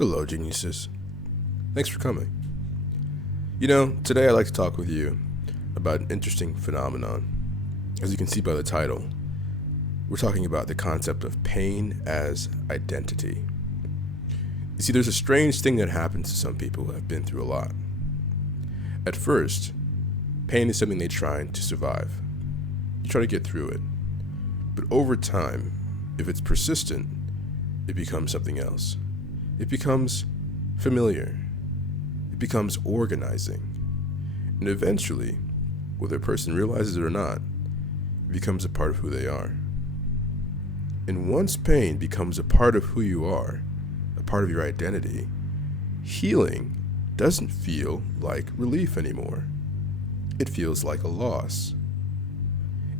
Hello, geniuses. Thanks for coming. Today I'd like to talk with you about an interesting phenomenon. As you can see by the title, we're talking about the concept of pain as identity. You see, there's a strange thing that happens to some people who have been through a lot. At first, pain is something they try to survive. You try to get through it. But over time, if it's persistent, it becomes something else. It becomes familiar. It becomes organizing. And eventually, whether a person realizes it or not, it becomes a part of who they are. And once pain becomes a part of who you are, a part of your identity, healing doesn't feel like relief anymore. It feels like a loss.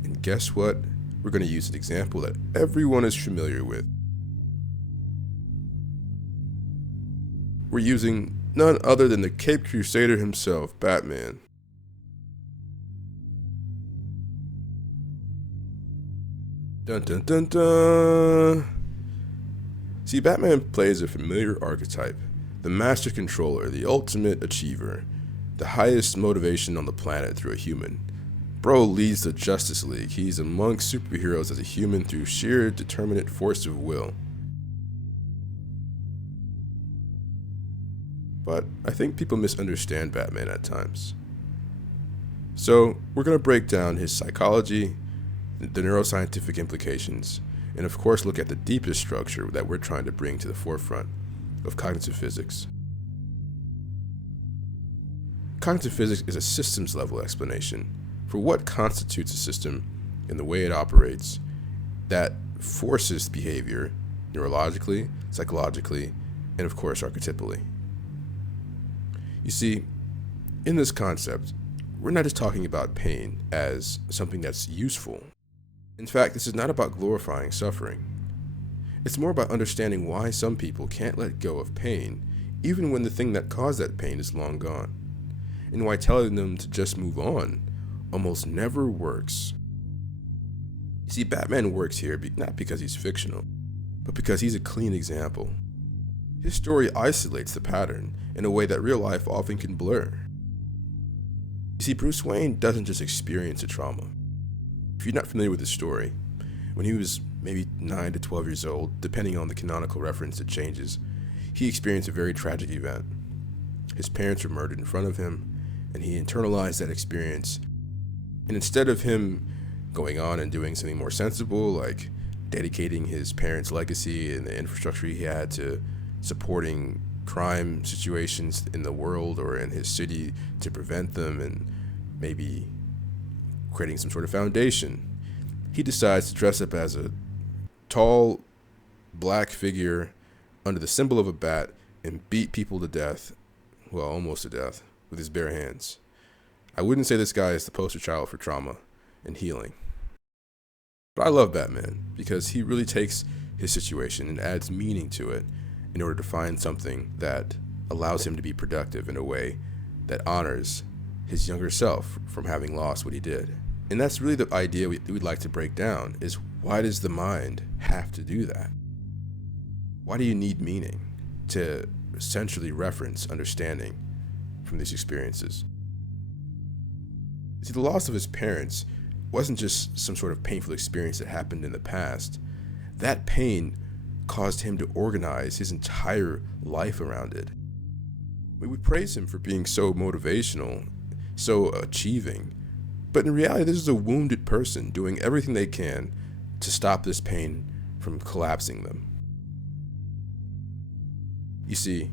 And guess what? We're going to use an example that everyone is familiar with. We're using none other than the Cape Crusader himself, Batman. Dun dun dun dun. See, Batman plays a familiar archetype, the master controller, the ultimate achiever, the highest motivation on the planet through a human. Bro leads the Justice League. He's amongst superheroes as a human through sheer determinate force of will. But I think people misunderstand Batman at times. So we're going to break down his psychology, the neuroscientific implications, and of course look at the deepest structure that we're trying to bring to the forefront of cognitive physics. Cognitive physics is a systems level explanation for what constitutes a system and the way it operates that forces behavior neurologically, psychologically, and of course archetypally. You see, in this concept, we're not just talking about pain as something that's useful. In fact, this is not about glorifying suffering. It's more about understanding why some people can't let go of pain, even when the thing that caused that pain is long gone, and why telling them to just move on almost never works. You see, Batman works here not because he's fictional, but because he's a clean example. His story isolates the pattern in a way that real life often can blur. You see, Bruce Wayne doesn't just experience a trauma. If you're not familiar with his story, when he was maybe 9 to 12 years old, depending on the canonical reference it changes, he experienced a very tragic event. His parents were murdered in front of him, and he internalized that experience. And instead of him going on and doing something more sensible, like dedicating his parents' legacy and the infrastructure he had to supporting crime situations in the world or in his city to prevent them and maybe creating some sort of foundation, he decides to dress up as a tall black figure under the symbol of a bat and beat people to death, well, almost to death, with his bare hands. I wouldn't say this guy is the poster child for trauma and healing. But I love Batman because he really takes his situation and adds meaning to it in order to find something that allows him to be productive in a way that honors his younger self from having lost what he did. And that's really the idea we'd like to break down, is why does the mind have to do that? Why do you need meaning to essentially reference understanding from these experiences? See, the loss of his parents wasn't just some sort of painful experience that happened in the past. That pain caused him to organize his entire life around it. We praise him for being so motivational, so achieving, but in reality, this is a wounded person doing everything they can to stop this pain from collapsing them. You see,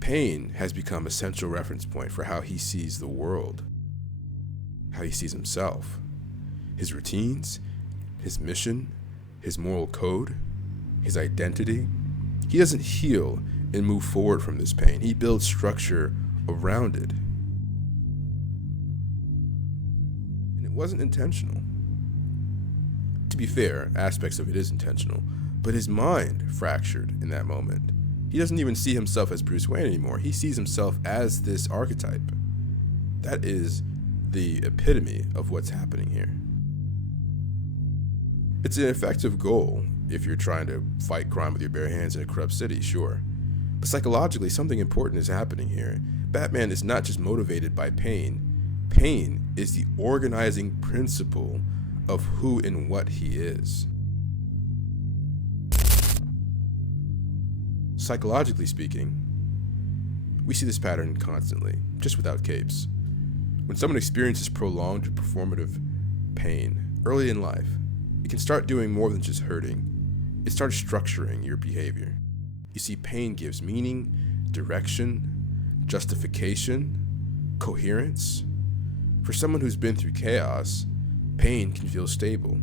pain has become a central reference point for how he sees the world, how he sees himself, his routines, his mission, his moral code, his identity. He doesn't heal and move forward from this pain. He builds structure around it. And it wasn't intentional. To be fair, aspects of it is intentional, but his mind fractured in that moment. He doesn't even see himself as Bruce Wayne anymore. He sees himself as this archetype. That is the epitome of what's happening here. It's an effective goal if you're trying to fight crime with your bare hands in a corrupt city, sure. But psychologically, something important is happening here. Batman is not just motivated by pain. Pain is the organizing principle of who and what he is. Psychologically speaking, we see this pattern constantly, just without capes. When someone experiences prolonged performative pain early in life, it can start doing more than just hurting. It starts structuring your behavior. You see, pain gives meaning, direction, justification, coherence. For someone who's been through chaos, pain can feel stable.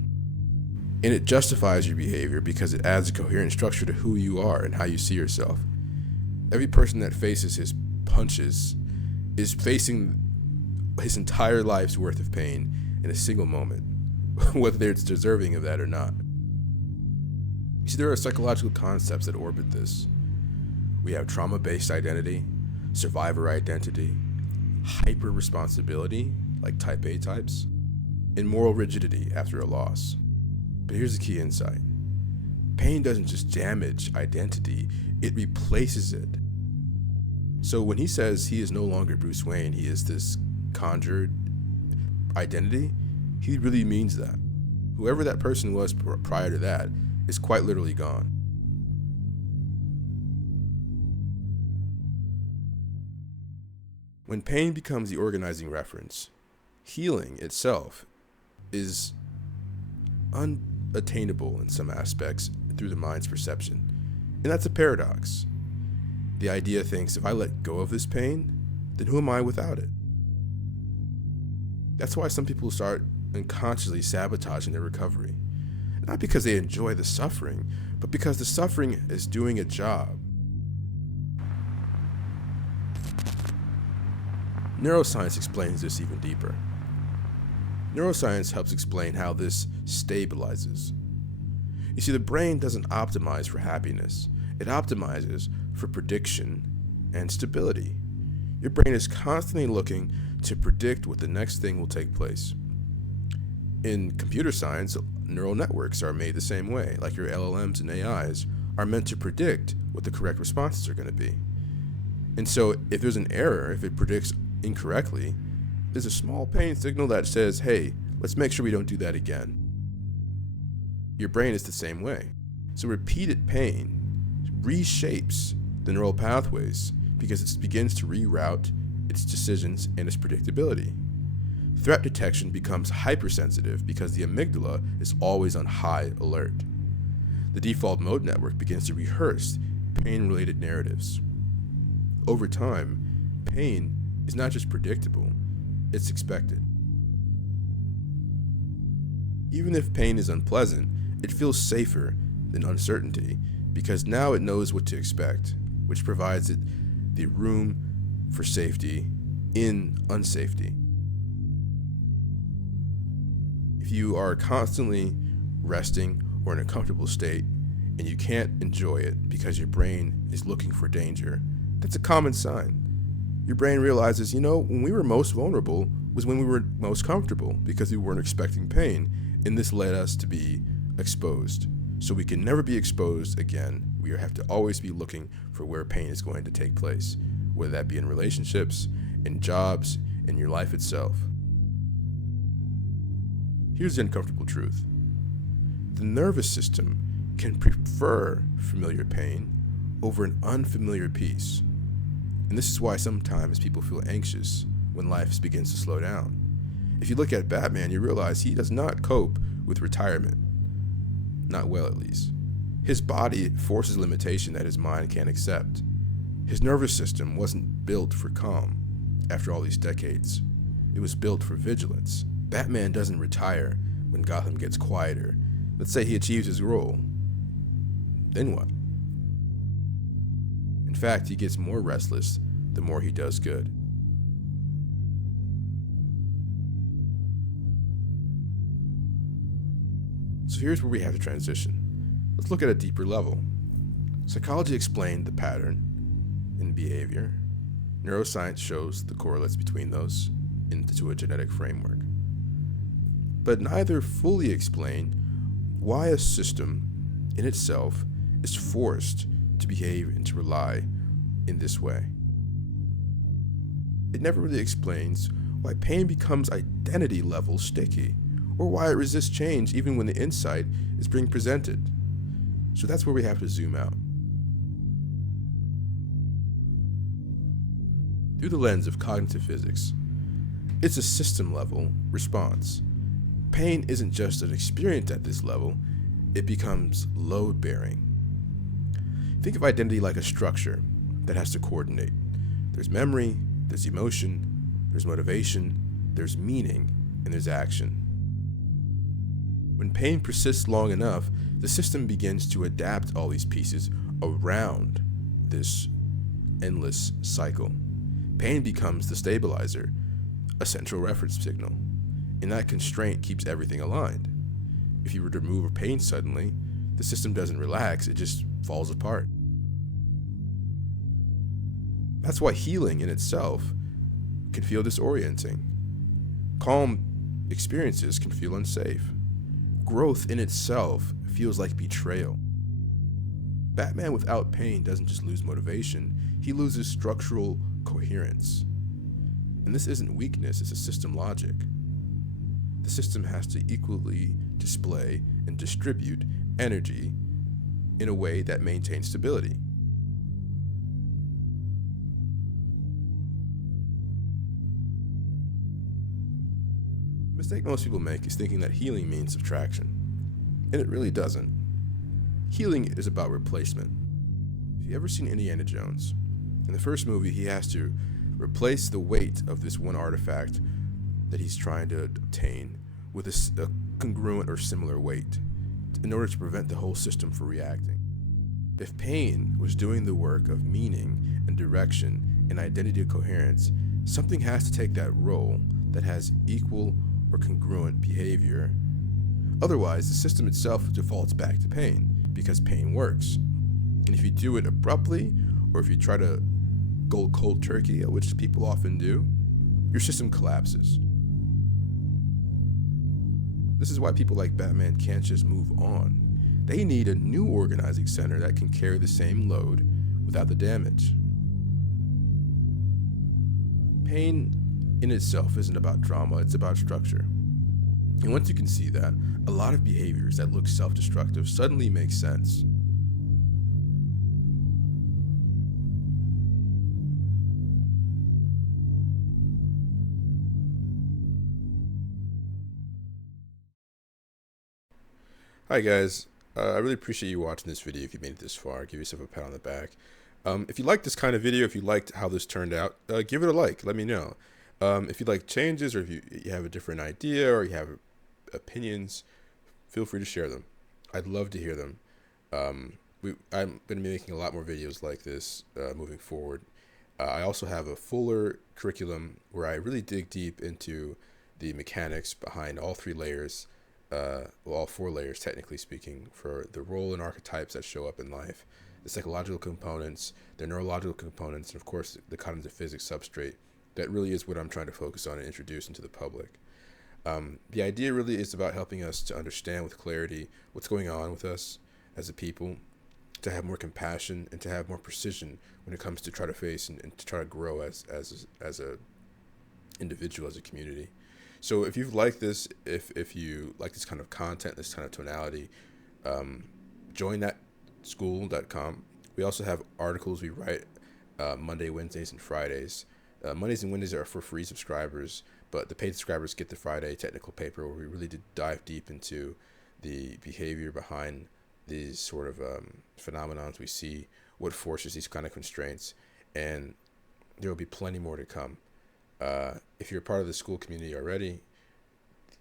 And it justifies your behavior because it adds a coherent structure to who you are and how you see yourself. Every person that faces his punches is facing his entire life's worth of pain in a single moment, whether it's deserving of that or not. You see, there are psychological concepts that orbit this. We have trauma-based identity, survivor identity, hyper-responsibility, like type A types, and moral rigidity after a loss. But here's the key insight. Pain doesn't just damage identity, it replaces it. So when he says he is no longer Bruce Wayne, he is this conjured identity, he really means that. Whoever that person was prior to that is quite literally gone. When pain becomes the organizing reference, healing itself is unattainable in some aspects through the mind's perception. And that's a paradox. The idea thinks, if I let go of this pain, then who am I without it? That's why some people start unconsciously sabotaging their recovery. Not because they enjoy the suffering, but because the suffering is doing a job. Neuroscience explains this even deeper. Neuroscience helps explain how this stabilizes. You see, the brain doesn't optimize for happiness. It optimizes for prediction and stability. Your brain is constantly looking to predict what the next thing will take place. In computer science, neural networks are made the same way, like your LLMs and AIs are meant to predict what the correct responses are going to be. And so if there's an error, if it predicts incorrectly, there's a small pain signal that says, hey, let's make sure we don't do that again. Your brain is the same way. So repeated pain reshapes the neural pathways because it begins to reroute its decisions and its predictability. Threat detection becomes hypersensitive because the amygdala is always on high alert. The default mode network begins to rehearse pain-related narratives. Over time, pain is not just predictable, it's expected. Even if pain is unpleasant, it feels safer than uncertainty because now it knows what to expect, which provides it the room for safety in unsafety. If you are constantly resting or in a comfortable state and you can't enjoy it because your brain is looking for danger, that's a common sign. Your brain realizes, when we were most vulnerable was when we were most comfortable because we weren't expecting pain, and this led us to be exposed. So we can never be exposed again. We have to always be looking for where pain is going to take place, whether that be in relationships, in jobs, in your life itself. Here's the uncomfortable truth. The nervous system can prefer familiar pain over an unfamiliar peace. And this is why sometimes people feel anxious when life begins to slow down. If you look at Batman, you realize he does not cope with retirement. Not well, at least. His body forces limitation that his mind can't accept. His nervous system wasn't built for calm after all these decades. It was built for vigilance. Batman doesn't retire when Gotham gets quieter. Let's say he achieves his role. Then what? In fact, he gets more restless the more he does good. So here's where we have to transition. Let's look at a deeper level. Psychology explained the pattern in behavior. Neuroscience shows the correlates between those into a genetic framework. But neither fully explain why a system in itself is forced to behave and to rely in this way. It never really explains why pain becomes identity level sticky, or why it resists change even when the insight is being presented. So that's where we have to zoom out. Through the lens of cognitive physics, it's a system level response. Pain isn't just an experience at this level, it becomes load bearing. Think of identity like a structure that has to coordinate. There's memory, there's emotion, there's motivation, there's meaning, and there's action. When pain persists long enough, the system begins to adapt all these pieces around this endless cycle. Pain becomes the stabilizer, a central reference signal, and that constraint keeps everything aligned. If you were to remove a pain suddenly, the system doesn't relax, it just falls apart. That's why healing in itself can feel disorienting. Calm experiences can feel unsafe. Growth in itself feels like betrayal. Batman without pain doesn't just lose motivation, he loses structural coherence. And this isn't weakness, it's a system logic. The system has to equally display and distribute energy in a way that maintains stability. The mistake most people make is thinking that healing means subtraction, and it really doesn't. Healing is about replacement. If you've ever seen Indiana Jones, in the first movie he has to replace the weight of this one artifact that he's trying to obtain with a congruent or similar weight in order to prevent the whole system from reacting. If pain was doing the work of meaning and direction and identity coherence, something has to take that role that has equal or congruent behavior. Otherwise, the system itself defaults back to pain because pain works. And if you do it abruptly, or if you try to go cold turkey, which people often do, your system collapses. This is why people like Batman can't just move on. They need a new organizing center that can carry the same load without the damage. Pain in itself isn't about drama, it's about structure. And once you can see that, a lot of behaviors that look self-destructive suddenly make sense. Hi guys, I really appreciate you watching this video. If you made it this far, give yourself a pat on the back. If you liked this kind of video, if you liked how this turned out, give it a like, let me know. If you like changes, or if you have a different idea, or you have opinions, feel free to share them. I'd love to hear them. I'm going to be making a lot more videos like this moving forward. I also have a fuller curriculum where I really dig deep into the mechanics behind all three layers, all four layers technically speaking, for the role and archetypes that show up in life, the psychological components, the neurological components, and of course the cognitive physics substrate. That really is what I'm trying to focus on and introduce into the public. The idea really is about helping us to understand with clarity what's going on with us as a people, to have more compassion and to have more precision when it comes to try to face and to try to grow as a individual, as a community. So if you've liked this, if you like this kind of content, this kind of tonality, join thatschool.com. We also have articles we write Monday, Wednesdays, and Fridays. Mondays and Wednesdays are for free subscribers, but the paid subscribers get the Friday technical paper where we really did dive deep into the behavior behind these sort of phenomenons we see, what forces these kind of constraints, and there will be plenty more to come. If you're part of the school community already,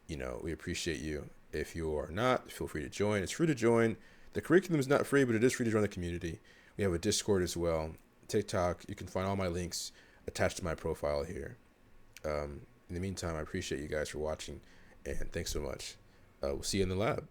we appreciate you. If you are not, feel free to join. It's free to join. The curriculum is not free, but it is free to join the community. We have a Discord as well, TikTok. You can find all my links attached to my profile here. In the meantime, I appreciate you guys for watching, and thanks so much. We'll see you in the lab.